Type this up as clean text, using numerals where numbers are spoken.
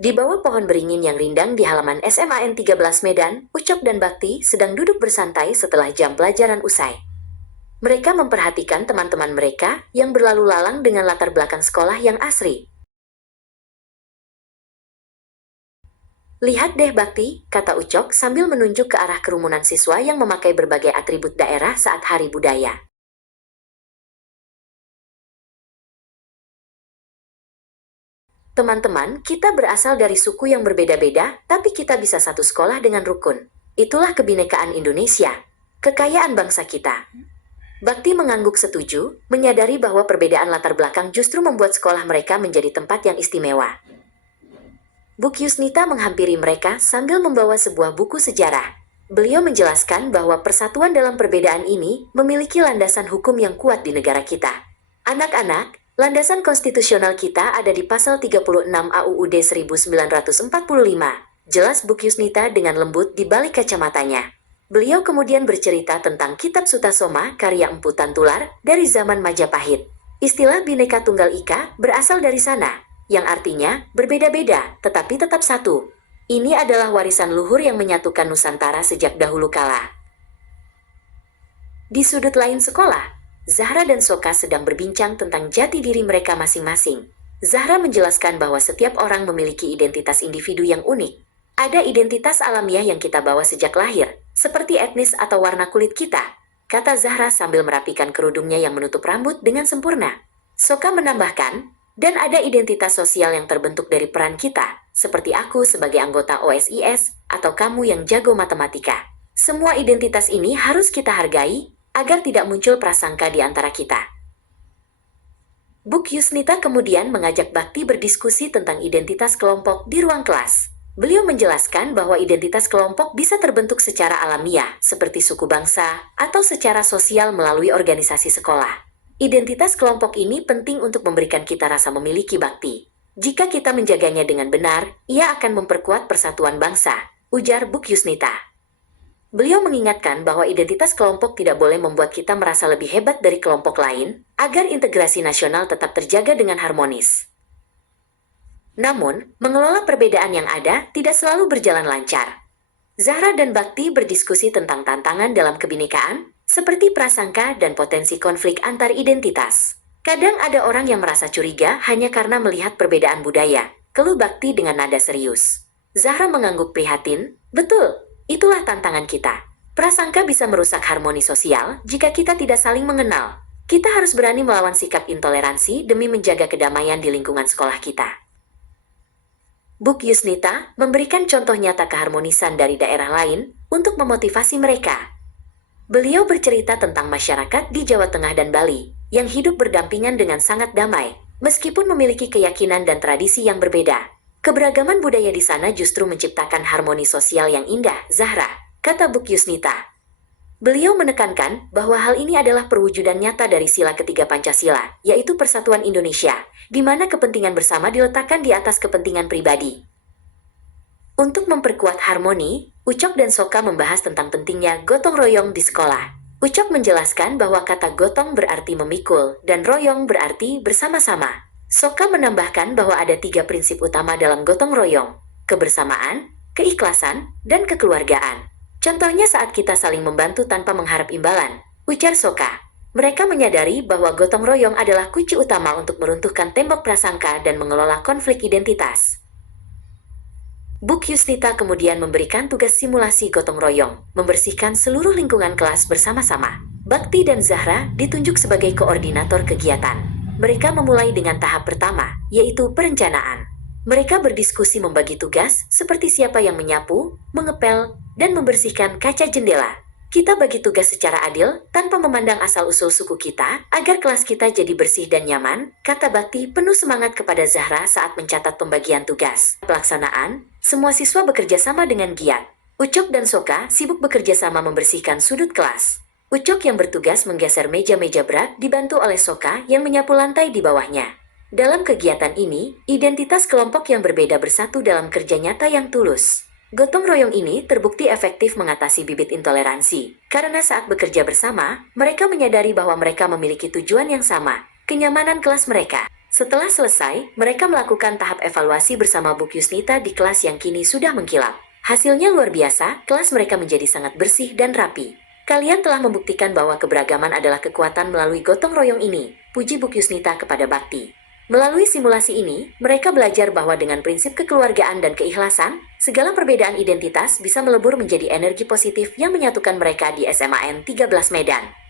Di bawah pohon beringin yang rindang di halaman SMAN 13 Medan, Ucok dan Bakti sedang duduk bersantai setelah jam pelajaran usai. Mereka memperhatikan teman-teman mereka yang berlalu lalang dengan latar belakang sekolah yang asri. Lihat deh Bakti, kata Ucok sambil menunjuk ke arah kerumunan siswa yang memakai berbagai atribut daerah saat Hari Budaya. Teman-teman, kita berasal dari suku yang berbeda-beda, tapi kita bisa satu sekolah dengan rukun. Itulah kebinekaan Indonesia, kekayaan bangsa kita. Bakti mengangguk setuju, menyadari bahwa perbedaan latar belakang justru membuat sekolah mereka menjadi tempat yang istimewa. Bu Yusnita menghampiri mereka sambil membawa sebuah buku sejarah. Beliau menjelaskan bahwa persatuan dalam perbedaan ini memiliki landasan hukum yang kuat di negara kita. Anak-anak, landasan konstitusional kita ada di pasal 36 AUUD 1945. Jelas Bu Yusnita dengan lembut di balik kacamatanya. Beliau kemudian bercerita tentang Kitab Sutasoma karya Empu Tantular dari zaman Majapahit. Istilah Bhinneka Tunggal Ika berasal dari sana, yang artinya berbeda-beda tetapi tetap satu. Ini adalah warisan luhur yang menyatukan Nusantara sejak dahulu kala. Di sudut lain sekolah, Zahra dan Soka sedang berbincang tentang jati diri mereka masing-masing. Zahra menjelaskan bahwa setiap orang memiliki identitas individu yang unik. Ada identitas alamiah yang kita bawa sejak lahir, seperti etnis atau warna kulit kita, kata Zahra sambil merapikan kerudungnya yang menutup rambut dengan sempurna. Soka menambahkan, dan ada identitas sosial yang terbentuk dari peran kita, seperti aku sebagai anggota OSIS atau kamu yang jago matematika. Semua identitas ini harus kita hargai, agar tidak muncul prasangka di antara kita. Bu Yusnita kemudian mengajak Bakti berdiskusi tentang identitas kelompok di ruang kelas. Beliau menjelaskan bahwa identitas kelompok bisa terbentuk secara alamiah, seperti suku bangsa, atau secara sosial melalui organisasi sekolah. Identitas kelompok ini penting untuk memberikan kita rasa memiliki bakti. Jika kita menjaganya dengan benar, ia akan memperkuat persatuan bangsa, ujar Bu Yusnita. Beliau mengingatkan bahwa identitas kelompok tidak boleh membuat kita merasa lebih hebat dari kelompok lain, agar integrasi nasional tetap terjaga dengan harmonis. Namun, mengelola perbedaan yang ada tidak selalu berjalan lancar. Zahra dan Bakti berdiskusi tentang tantangan dalam kebinekaan, seperti prasangka dan potensi konflik antar identitas. Kadang ada orang yang merasa curiga hanya karena melihat perbedaan budaya, keluh Bakti dengan nada serius. Zahra mengangguk prihatin, betul, itulah tantangan kita. Prasangka bisa merusak harmoni sosial jika kita tidak saling mengenal. Kita harus berani melawan sikap intoleransi demi menjaga kedamaian di lingkungan sekolah kita. Bu Yusnita memberikan contoh nyata keharmonisan dari daerah lain untuk memotivasi mereka. Beliau bercerita tentang masyarakat di Jawa Tengah dan Bali yang hidup berdampingan dengan sangat damai, meskipun memiliki keyakinan dan tradisi yang berbeda. Keberagaman budaya di sana justru menciptakan harmoni sosial yang indah, Zahra, kata Bu Yusnita. Beliau menekankan bahwa hal ini adalah perwujudan nyata dari sila ketiga Pancasila, yaitu Persatuan Indonesia, di mana kepentingan bersama diletakkan di atas kepentingan pribadi. Untuk memperkuat harmoni, Ucok dan Soka membahas tentang pentingnya gotong royong di sekolah. Ucok menjelaskan bahwa kata gotong berarti memikul, dan royong berarti bersama-sama. Soka menambahkan bahwa ada 3 prinsip utama dalam gotong royong: kebersamaan, keikhlasan, dan kekeluargaan. Contohnya saat kita saling membantu tanpa mengharap imbalan, ujar Soka. Mereka menyadari bahwa gotong royong adalah kunci utama untuk meruntuhkan tembok prasangka dan mengelola konflik identitas. Bu Yusnita kemudian memberikan tugas simulasi gotong royong, membersihkan seluruh lingkungan kelas bersama-sama. Bakti dan Zahra ditunjuk sebagai koordinator kegiatan. Mereka memulai dengan tahap pertama, yaitu perencanaan. Mereka berdiskusi membagi tugas seperti siapa yang menyapu, mengepel, dan membersihkan kaca jendela. Kita bagi tugas secara adil tanpa memandang asal-usul suku kita agar kelas kita jadi bersih dan nyaman, kata Bakti penuh semangat kepada Zahra saat mencatat pembagian tugas. Pelaksanaan, semua siswa bekerja sama dengan giat. Ucok dan Soka sibuk bekerja sama membersihkan sudut kelas. Ucok yang bertugas menggeser meja-meja berat dibantu oleh Soka yang menyapu lantai di bawahnya. Dalam kegiatan ini, identitas kelompok yang berbeda bersatu dalam kerja nyata yang tulus. Gotong royong ini terbukti efektif mengatasi bibit intoleransi, karena saat bekerja bersama, mereka menyadari bahwa mereka memiliki tujuan yang sama, kenyamanan kelas mereka. Setelah selesai, mereka melakukan tahap evaluasi bersama Bu Yusnita di kelas yang kini sudah mengkilap. Hasilnya luar biasa, kelas mereka menjadi sangat bersih dan rapi. Kalian telah membuktikan bahwa keberagaman adalah kekuatan melalui gotong royong ini, puji Bu Yusnita kepada Bakti. Melalui simulasi ini, mereka belajar bahwa dengan prinsip kekeluargaan dan keikhlasan, segala perbedaan identitas bisa melebur menjadi energi positif yang menyatukan mereka di SMAN 13 Medan.